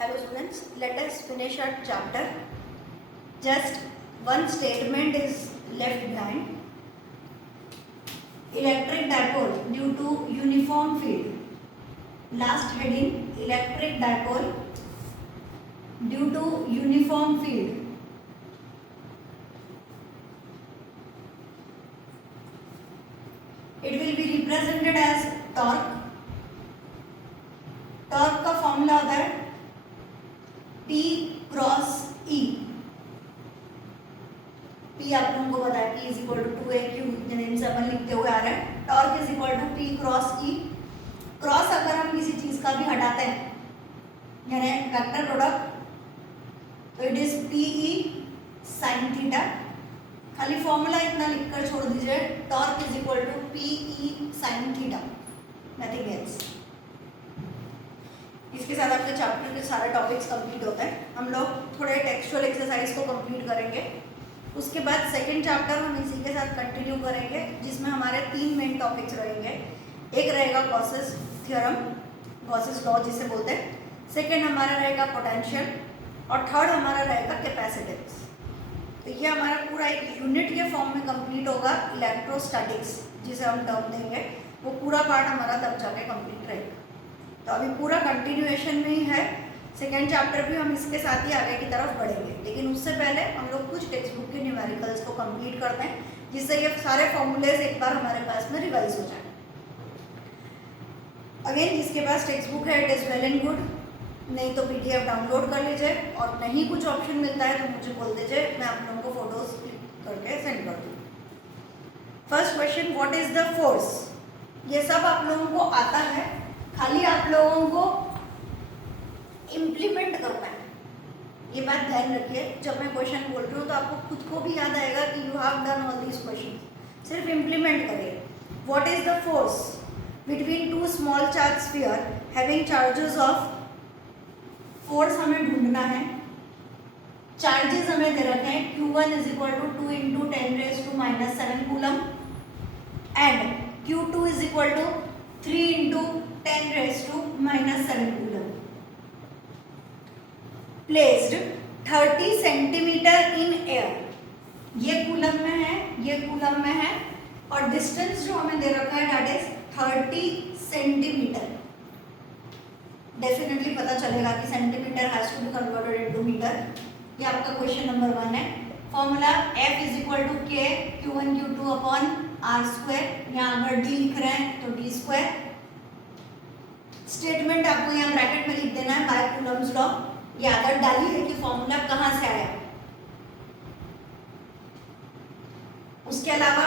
Hello students, let us finish our chapter. Just one statement is left behind. Electric dipole due to uniform field. Last heading, electric dipole due to uniform field. It will be represented as torque. Torque का formula होता है P cross E. P आप लोगों को पता है P is equal to 2AQ, name से अपन लिखते हुए आ रहा है. Torque is equal to P cross E. Cross अगर हम किसी चीज का भी हटाते हैं यानी वेक्टर प्रोडक्ट, तो it is PE sine theta. खाली फॉर्मूला इतना लिखकर छोड़ दीजिए, torque is equal to PE sine theta, nothing else. इसके साथ आपके चैप्टर के सारे टॉपिक्स कंप्लीट होते हैं. हम लोग थोड़े टेक्सचुअल एक्सरसाइज को कंप्लीट करेंगे. उसके बाद सेकंड चैप्टर हम इसी के साथ कंटिन्यू करेंगे, जिसमें हमारे 3 मेन टॉपिक्स रहेंगे. एक रहेगा गॉसेस थ्योरम, गॉसेस लॉ जिसे बोलते हैं. सेकंड हमारा रहेगा पोटेंशियल और थर्ड हमारा रहेगा कैपेसिटेंस. तो ये हमारा पूरा एक यूनिट के फॉर्म में कंप्लीट होगा. इलेक्ट्रोस्टैटिक्स जिसे हम टर्म देंगे, वो पूरा पार्ट हमारा तब जाके कंप्लीट रहेगा. तो अभी पूरा कंटिन्यूएशन में ही है. सेकेंड चैप्टर भी हम इसके साथ ही आगे की तरफ बढ़ेंगे, लेकिन उससे पहले हम लोग कुछ टेक्स्ट बुक के न्यूमेरिकल्स को कंप्लीट करते हैं, जिससे ये सारे फॉर्मूलेज एक बार हमारे पास में रिवाइज हो जाए. अगेन जिसके पास टेक्स्ट बुक है it is well and good, नहीं तो PDF डाउनलोड कर लीजिए, और नहीं कुछ ऑप्शन मिलता है तो मुझे बोल दीजिए, मैं आप लोगों को फोटोज क्लिक करके सेंड कर दूँ. First question, what is the force. ये सब आप लोगों को आता है, खाली आप लोगों को इम्प्लीमेंट करना है. ये बात ध्यान रखिए, जब मैं क्वेश्चन बोल रही हूँ तो आपको खुद को भी याद आएगा कि you have done all these question. सिर्फ इम्प्लीमेंट करिए. What is the force between two small charge sphere having charges of. Force हमें ढूंढना है. चार्जेस हमें दे रखे हैं. Q1 is equal to 2 into 10⁻⁷ coulomb and Q2 is equal to 3 into 10⁻⁷ coulomb. Placed 30 centimetre in air. ये coulomb में है, ये कूलम में है, और डिस्टेंस जो हमें दे रखा है दैट इज 30 सेंटीमीटर. डेफिनेटली पता चलेगा कि centimetre has to be converted into metre. ये आपका क्वेश्चन नंबर 1 है. Formula F is equal to K Q1 Q2 upon R². यहाँ अगर D लिख रहे हैं तो D². स्टेटमेंट आपको यहाँ ब्रैकेट में लिख देना है बाय कूलम्स लॉ. ये आदत डाली है कि फॉर्मूला कहाँ से आया. उसके अलावा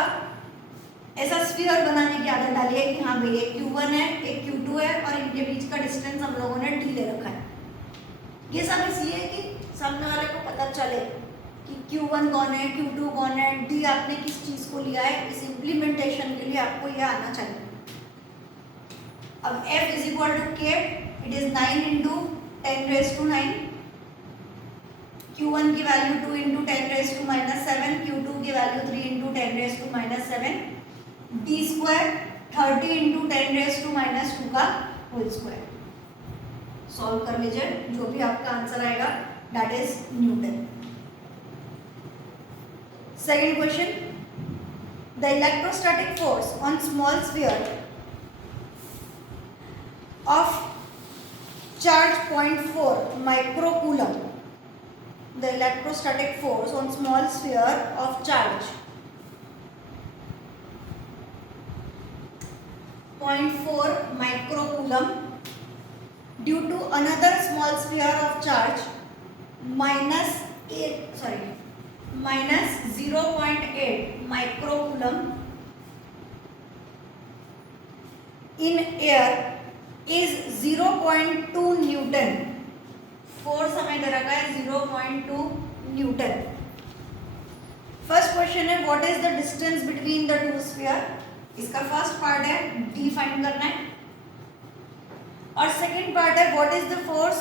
ऐसा स्फीयर बनाने की आदत डाली है कि हाँ भाई एक Q1 है, एक Q2 है, और इनके बीच का डिस्टेंस हम लोगों ने D ले रखा है. ये सब इसलिए कि सामने वाले को पता चले कि Q1 कौन है, Q2 कौन है, D आपने किस चीज को लिया है. इस इम्प्लीमेंटेशन के लिए आपको यह आना चाहिए. अब F is equal to K, it is 9 into 10⁻⁹. Q1 की वैल्यू 2 इंटू 10⁻⁷, Q2 की वैल्यू 3 इंटू 10⁻⁷, D² 30 इंटू 10⁻² का होल स्क्वायर. सॉल्व कर लीजिए, जो भी आपका आंसर आएगा that is Newton. Second question, the electrostatic force on small sphere of charge 0.4 microcoulomb. The electrostatic force on small sphere of charge 0.4 microcoulomb due to another small sphere of charge minus 0.8 microcoulomb in air is 0.2 newton. Force हमें दे रखा है 0.2 newton. First question है what is the distance between the two sphere. इसका first part है D find करना है, और सेकंड पार्ट है what is the force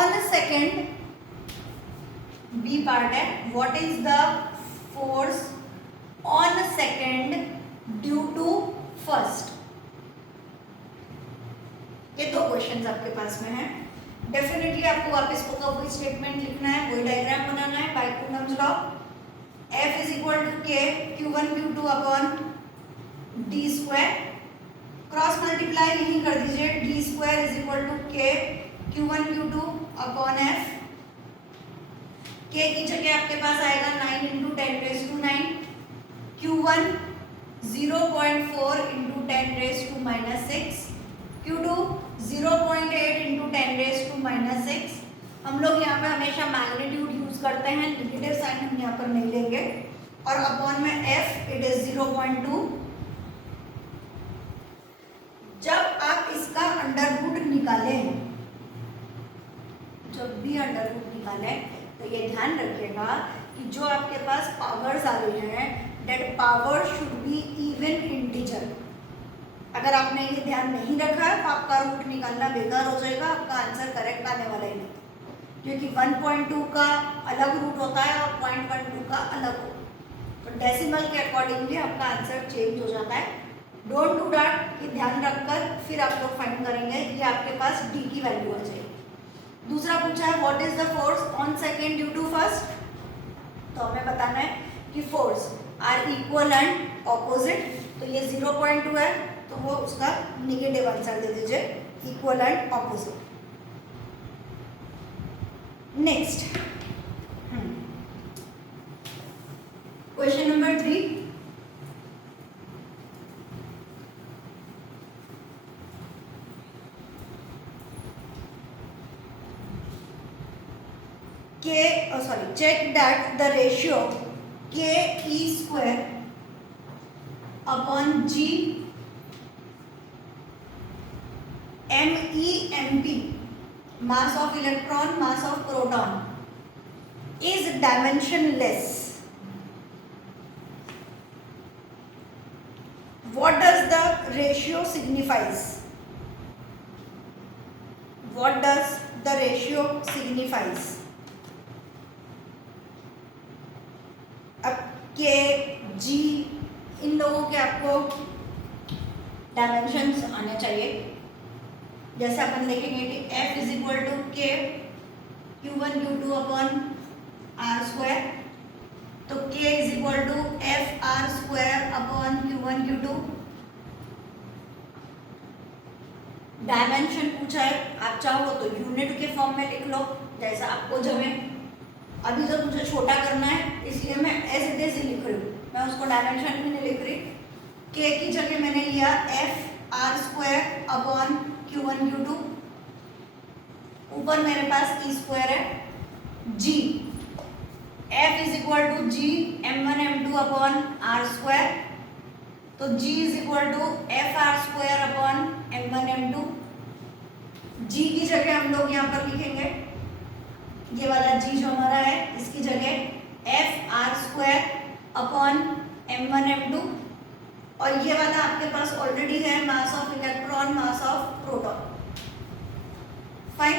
on second. B part है what is the force on second due to first. ये 2 questions आपके पास में हैं. डेफिनेटली आपको वापस वही स्टेटमेंट लिखना है, वही डायग्राम बनाना है by Coulomb's law. F is equal to K Q1 Q2 upon D square, cross multiply यहीं कर दीजिए, D square is equal to K Q1 Q2 upon F. के की जगह आपके पास आएगा 9 into 10 raise to 9, Q1 0.4 into 10 raise to minus 6, Q2 0.8 into 10 raise to minus 6। हम लोग यहाँ पे हमेशा मैग्नीट्यूड यूज करते हैं, नेगेटिव साइन हम यहाँ पर नहीं लेंगे, और अपॉन में f इट इज 0.2। जब आप इसका अंडर रूट निकालें, जब भी अंडर रूट निकालें तो ये ध्यान रखिएगा कि जो आपके पास पावर्स आ रही हैं that power should be even integer. अगर आपने ये ध्यान नहीं रखा है तो आपका रूट निकालना बेकार हो जाएगा, आपका आंसर करेक्ट आने वाला ही नहीं, क्योंकि 1.2 का अलग रूट होता है और 0.12 का अलग हो, तो डेसिमल के अकॉर्डिंगली आपका आंसर चेंज हो जाता है। डोंट डू दैट, ये ध्यान रखकर फिर आप लोग फाइंड करेंगे, ये आपके पास डी की वैल्यू आ जाएगी। दूसरा पूछा है what is the force on second due to first, तो हमें बताना है कि force are equal and opposite, तो ये 0.2 है तो वो उसका नेगेटिव आंसर दे दीजिए, equal and opposite. Next question number 3, check that the ratio k e square upon g m e m p mass of electron mass of proton is dimensionless. What does the ratio signifies? What does the ratio signifies? अब के जी इन लोगों के आपको dimensions आने चाहिए। जैसे अपन लिखेंगे कि F is equal to K Q1 Q2 upon are square, तो K is equal to F are square upon Q1 Q2। Dimension पूछा है, आप चाहो तो यूनिट के फॉर्म में लिख लो जैसा आपको जमे। अभी तो मुझे छोटा करना है इसलिए मैं एज इट इज ही लिख रही हूँ, मैं उसको डायमेंशन भी नहीं लिख रही। के की जगह मैंने लिया F R square upon Q1 Q2, ऊपर मेरे पास ई स्क्वायर है। G F is equal to G m1 m2 upon are square, तो G is equal to F are square upon m1 m2। G की जगह हम लोग यहाँ पर लिखेंगे, ये वाला जी जो हमारा है इसकी जगह F R square upon m1 m2, और ये वाला आपके पास ऑलरेडी है mass of electron mass of proton. Fine,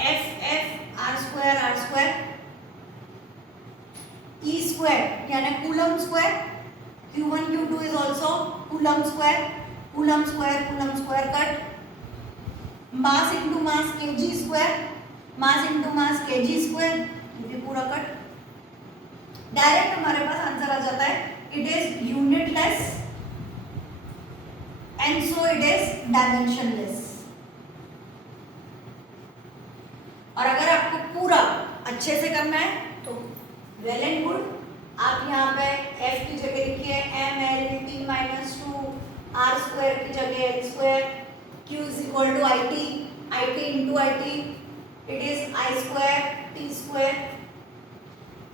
F F are square e square यानी coulomb square, Q1 Q2 is also coulomb square cut, mass into mass kg square, mass into mass kg square, ये भी पूरा cut. Direct हमारे पास answer आ जाता है, it is unitless and so it is dimensionless. और अगर आपको पूरा अच्छे से करना है तो वेल एंड गुड, आप यहाँ पे f की जगह लिखिए ml माइनस 2, r स्क्वायर की जगह l square, q is equal to it into it, it is i square t square.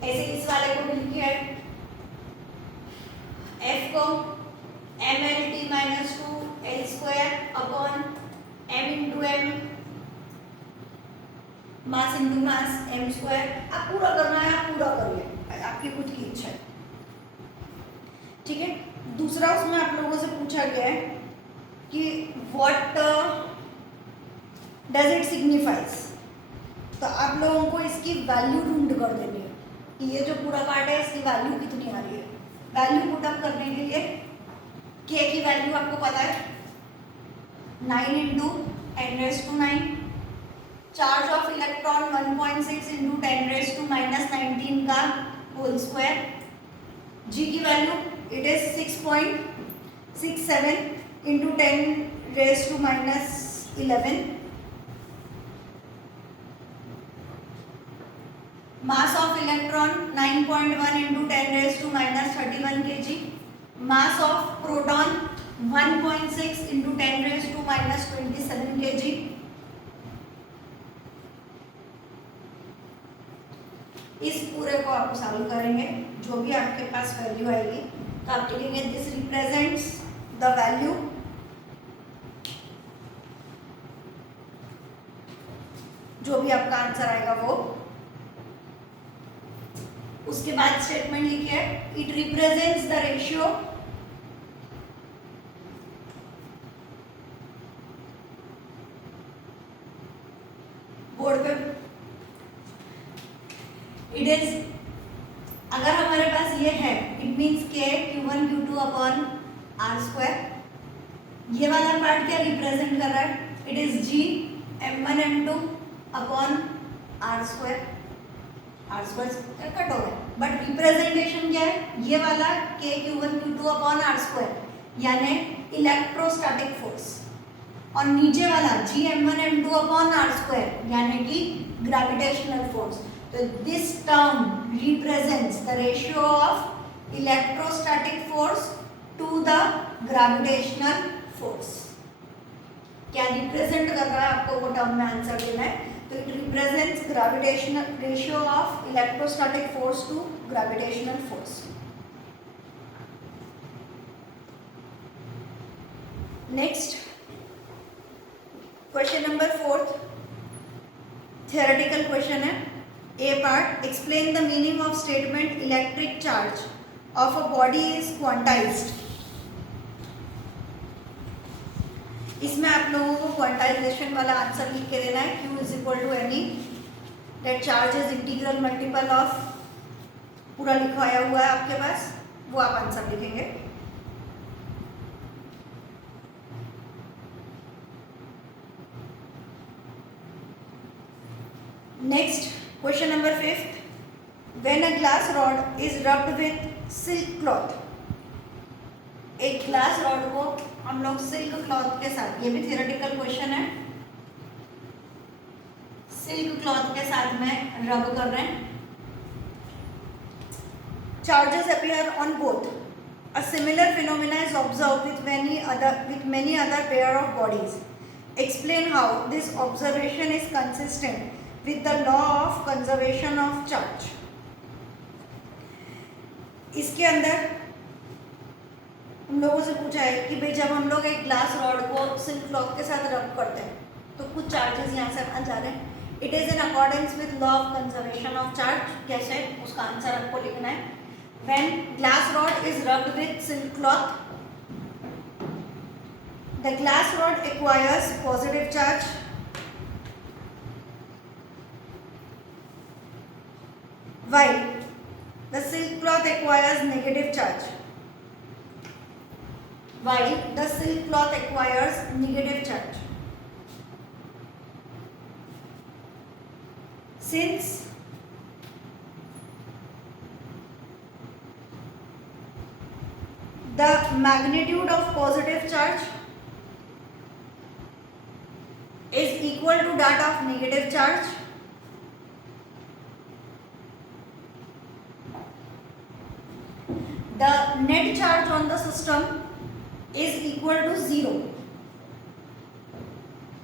ऐसे इस वाले को भी लिखिए, f को ml minus 2 l square upon m into m mass into mass m square. आप पूरा करना है, आप पूरा करिए, आपकी खुद की इच्छा है, ठीक है। दूसरा उसमें आप लोगों से पूछा गया है कि व्हाट डज इट सिग्निफाइज, तो आप लोगों को इसकी वैल्यू ढूंढ कर देनी है कि ये जो पूरा पार्ट है इसकी वैल्यू कितनी आ रही है। वैल्यू पुट अप करने के लिए k की वैल्यू आपको पता है 9 into 10⁻⁹, charge of electron 1.6 into 10⁻⁻19 का होल स्क्वायर। जी की value it is 6.67 into 10⁻11। Mass of electron 9.1 into 10⁻31 kg। Mass of proton 1.6 into 10⁻27 kg। इस पूरे को आप सॉल्व करेंगे, जो भी आपके पास वैल्यू आएगी तो आप लिखेंगे दिस रिप्रेजेंट्स द वैल्यू जो भी आपका आंसर आएगा वो। उसके बाद स्टेटमेंट लिखिए it represents the ratio board पे इट इज, अगर हमारे पास ये है इट मीन्स के Q1 Q2 upon are square. ये वाला पार्ट क्या रिप्रेजेंट कर रहा है, it is G M1 M2 upon are square. R square cut हो गया, बट रिप्रेजेंटेशन क्या है, ये वाला K Q1 Q2 upon are square यानी इलेक्ट्रोस्टैटिक फोर्स, और नीचे वाला G M1 M2 upon are square यानी कि ग्रेविटेशनल फोर्स। तो this term represents the ratio of electrostatic force to the gravitational force. क्या रिप्रेजेंट कर रहा है आपको वो टर्म में आंसर देना है, तो it represents gravitational ratio of electrostatic force to gravitational force. Next question number 4 theoretical question है। A part explain the meaning of statement electric charge of a body is quantized. इसमें आप लोगों को quantization वाला answer लिख के देना है, Q is equal to n e that charge is integral multiple of, पूरा लिखवाया हुआ है आपके पास, वो आप आंसर लिखेंगे। Next question number 5 when a glass rod is rubbed with silk cloth. एक ग्लास रॉड को हम लोग सिल्क क्लॉथ के साथ, ये भी थियोरेटिकल क्वेश्चन है, सिल्क क्लॉथ के साथ में रब कर रहे हैं। Charges appear on both. A similar phenomena is observe with many other pair of bodies. Explain how this observation is consistent with the law of conservation of charge. इसके अंदर हम लोगों से पूछा है कि भाई जब हम लोग एक ग्लास रॉड को सिल्क क्लॉथ के साथ रब करते हैं तो कुछ चार्जेस यहाँ से आ जा रहे हैं। It is in accordance with law of conservation of charge. कैसे, उसका आंसर आपको लिखना है। When glass rod is rubbed with silk cloth the glass rod acquires positive charge while the silk cloth acquires negative charge. While the silk cloth acquires negative charge. Since the magnitude of positive charge is equal to that of negative charge, the net charge on the system is equal to 0.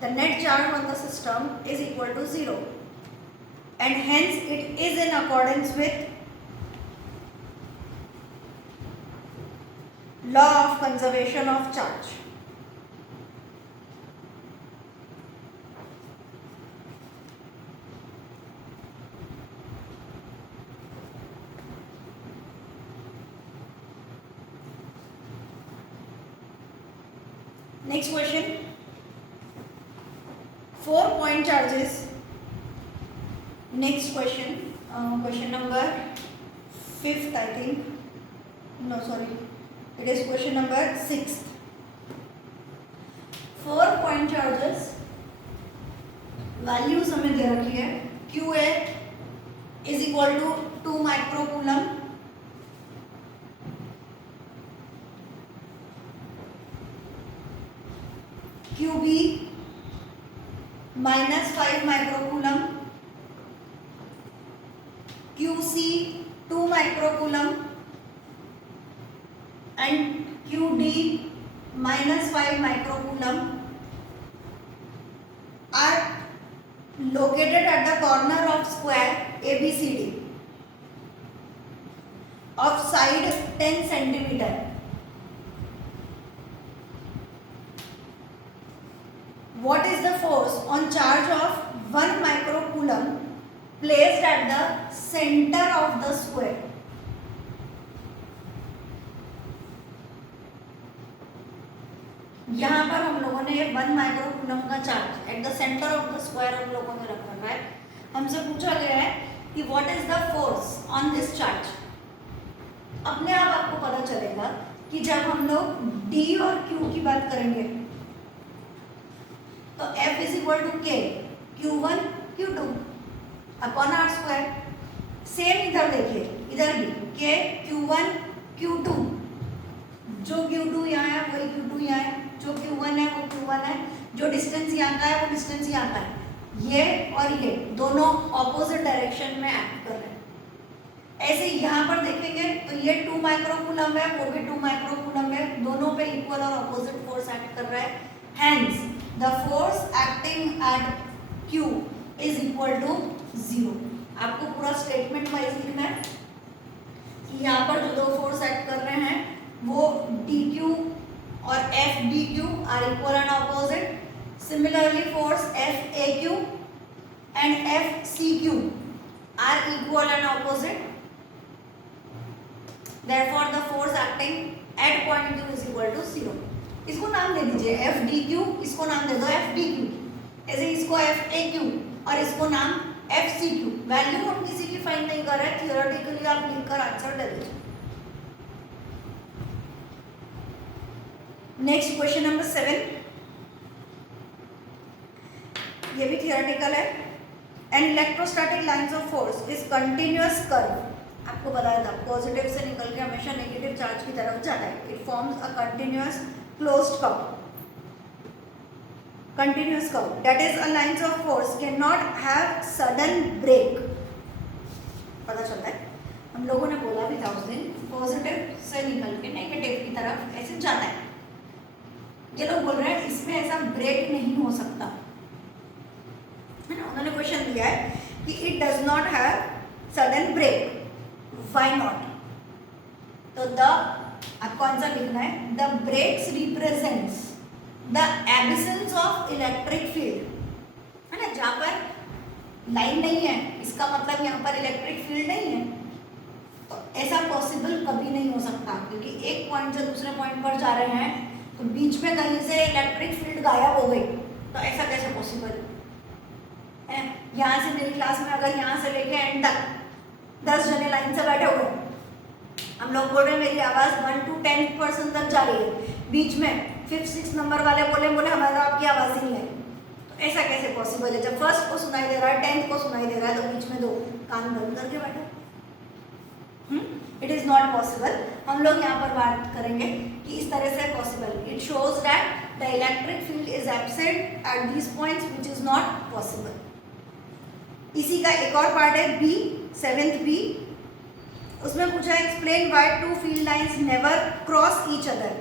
The net charge on the system is equal to 0 and hence it is in accordance with law of conservation of charge. Next question, 4 point charges. Next question, question number 5th I think, no sorry, it is question number 6th. 4 point charges values हमें दे रखी है, Q A is equal to 2 microcoulomb, Q B -5 microcoulomb, Q C 2 microcoulomb and Q D -5 microcoulomb are located at the corner of square ABCD of side 10 centimeter. What is the force on charge of 1 microcoulomb placed at the center of the square? यहाँ पर हम लोगों ने 1 microcoulomb का charge at the centre of the square हम लोगों ने रखा है। हमसे पूछा गया है कि what is the force on this charge. अपने आप आपको पता चलेगा कि जब हम लोग D और Q की बात करेंगे तो F is equal to K Q1 Q2 upon are square. Same इधर देखिए, इधर भी K Q1 Q2, जो Q2 यहाँ है वही Q2 यहाँ है, जो Q1 है वो Q1 है, जो डिस्टेंस यहाँ का है वो डिस्टेंस यहाँ का है। ये और ये दोनों ऑपोजिट डायरेक्शन में एक्ट कर रहे हैं। ऐसे यहाँ पर देखेंगे तो ये 2 माइक्रोकूलम है, वो भी 2 माइक्रोकूलम है, दोनों पे इक्वल और ऑपोजिट फोर्स एक्ट कर रहा है। Hence the force acting at Q is equal to 0। आपको पूरा स्टेटमेंट वाइज लिखना है कि यहाँ पर जो दो फोर्स एक्ट कर रहे हैं वो DQ और FDQ are equal and opposite. Similarly, force FAQ and FCQ are equal and opposite. Therefore, the force acting at point Q is equal to 0. इसको नाम दे दीजिए FDQ, इसको नाम दे दो FDQ, ऐसे इसको FAQ और इसको नाम FCQ। वैल्यू हम किसी की फाइंड नहीं कर रहे, थियोरेटिकली आप लिखकर आंसर दे दीजिए। नेक्स्ट क्वेश्चन नंबर 7, ये भी थियोरेटिकल है। An electrostatic lines of force is continuous curve. आपको बताया था पॉजिटिव से निकल के हमेशा नेगेटिव चार्ज की तरफ जाता है। It forms a continuous closed curve, continuous curve that is a lines of force can not have sudden break. पता चलता है, हम लोगों ने बोला भी था उस दिन, पॉजिटिव से निकल के नेगेटिव की तरफ ऐसे जाता है। ये लोग बोल रहे हैं इसमें ऐसा ब्रेक नहीं हो सकता है ना। उन्होंने क्वेश्चन दिया है कि it does not have sudden break, why not. तो द आपको आंसर लिखना है, the breaks represents the absence of electric field, है ना। जहाँ पर लाइन नहीं है इसका मतलब यहाँ पर इलेक्ट्रिक फील्ड नहीं है, तो ऐसा पॉसिबल कभी नहीं हो सकता, क्योंकि एक पॉइंट से दूसरे पॉइंट पर जा रहे हैं तो बीच में कहीं से इलेक्ट्रिक फील्ड गायब हो गई, तो ऐसा कैसे पॉसिबल है। यहाँ से मेरी क्लास में अगर यहाँ से लेके एंड तक 10 जने लाइन से बैठे हुए, हम लोग बोल रहे हैं मेरी आवाज़ 1 to 10% तक जा रही है, बीच में 5-6 नंबर वाले बोले हमारा आपकी आवाज़ ही नहीं है, तो ऐसा कैसे पॉसिबल है। जब फर्स्ट को सुनाई दे रहा है, 10th को सुनाई दे रहा है, तो बीच में दो कान बंद करके बैठे। It is not possible. हम लोग यहाँ पर बात करेंगे कि इस तरह से possible. It shows that the electric field is absent at these points which is not possible. इसी का एक और पार्ट है बी, 7th बी। उसमें पूछा है explain why 2 field lines never cross each other.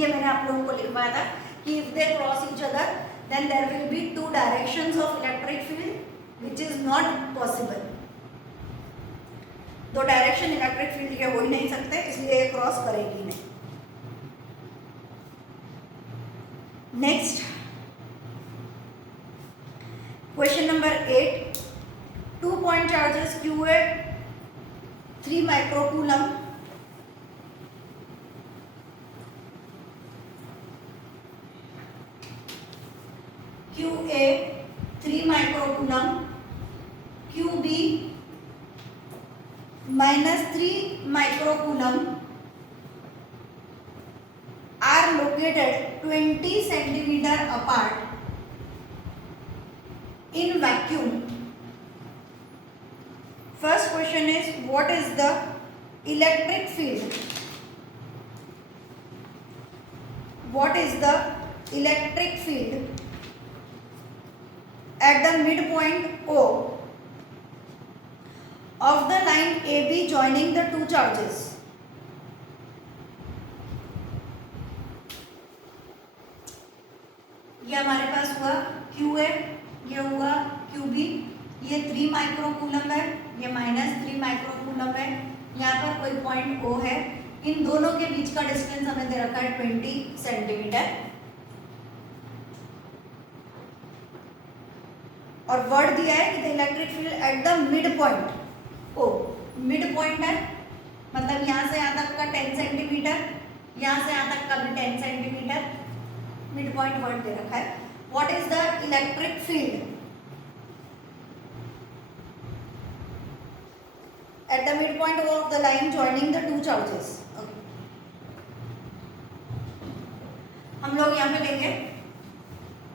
ये मैंने आप लोगों को लिखवाया था कि if they cross each other then there will be 2 directions of electric field which is not possible. 2 direction electric field के हो ही नहीं सकते, इसलिए ये क्रॉस करेगी नहीं। Next question number 8, 2 point charges QA 3 microcoulomb, QA 3 microcoulomb, QB -3 microcoulomb are located 20 centimeter apart in vacuum. First question is, what is the electric field? What is the electric field at the midpoint O of the line AB joining the two charges? ये हमारे पास हुआ Q है, ये हुआ QB, ये 3 microcoulomb है, ये -3 microcoulomb है, यहाँ पर कोई पॉइंट O है, इन दोनों के बीच का डिस्टेंस हमें दे रखा है 20 सेंटीमीटर और वर्ड दिया है कि the electric field at the mid point O, mid point है मतलब यहाँ से यहाँ तक का 10 सेंटीमीटर, यहाँ से यहाँ तक का भी 10 सेंटीमीटर, मिड पॉइंट वर्ड दे रखा है. What is the electric field at the midpoint of the line joining the two charges? Okay. हम लोग यहाँ पे लेंगे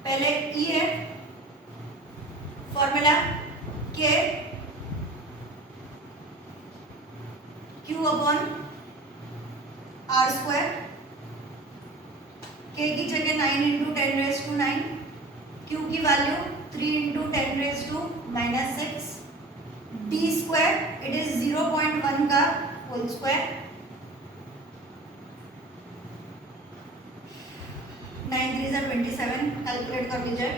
पहले E है, formula K Q upon R square, K की जगह 9 इंटू 10⁻⁹, Q की value 3 into 10⁻⁻⁶, D square it is 0.1 का होल स्क्वायर, 9 3 जा 27, कैलकुलेट कर लीजिए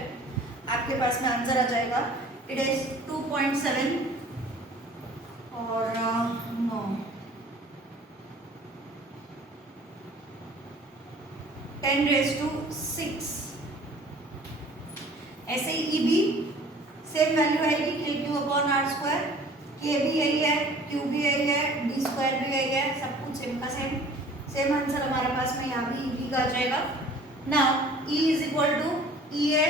आपके पास में आंसर आ जाएगा. इट इज 2.7 और 10⁻⁶. ऐसे ही E भी सेम वैल्यू आएगी K Q upon R square, K भी यही है, Q भी यही है, D स्क्वायर भी यही है, सब कुछ सेम का सेम. सेम आंसर हमारे पास में यहाँ भी E B का आ जाएगा. Now E is equal to E A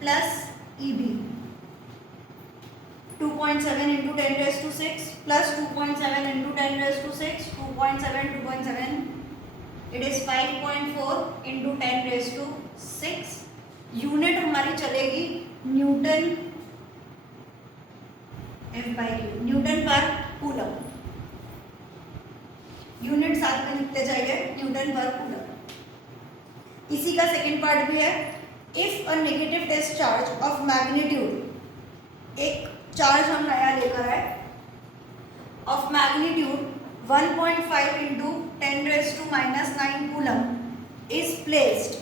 plus E B, 2.7 into 10⁻⁶ plus 2.7 into 10⁻⁶, 2.7 it is 5.4 into 10⁻⁶. Unit हमारी चलेगी newton F/Q, newton per coulomb. Unit साथ में लिखते जाइए, न्यूटन पर कूलम. इसी का सेकंड पार्ट भी है. If a negative test charge of magnitude, एक चार्ज हम नया लेकर आए of magnitude 1.5 into 10⁻⁻⁹ coulomb is placed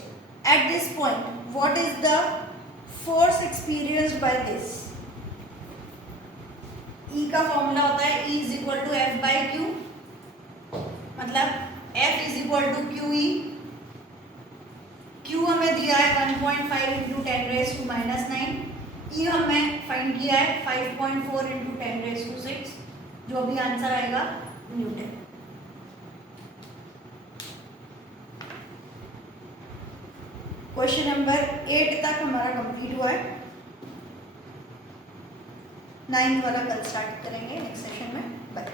at this point, what is the force experienced by this? E का फॉर्मूला होता है E is equal to F/Q, मतलब F is equal to QE. Q हमें दिया है 1.5 इंटू 10⁻⁻⁹, E हमें find किया है 5.4 इंटू 10⁻⁶. जो भी आंसर आएगा न्यूटन. क्वेश्चन नंबर 8 तक हमारा कंप्लीट हुआ है. 9 वाला कल स्टार्ट करेंगे नेक्स्ट सेशन में. बाय.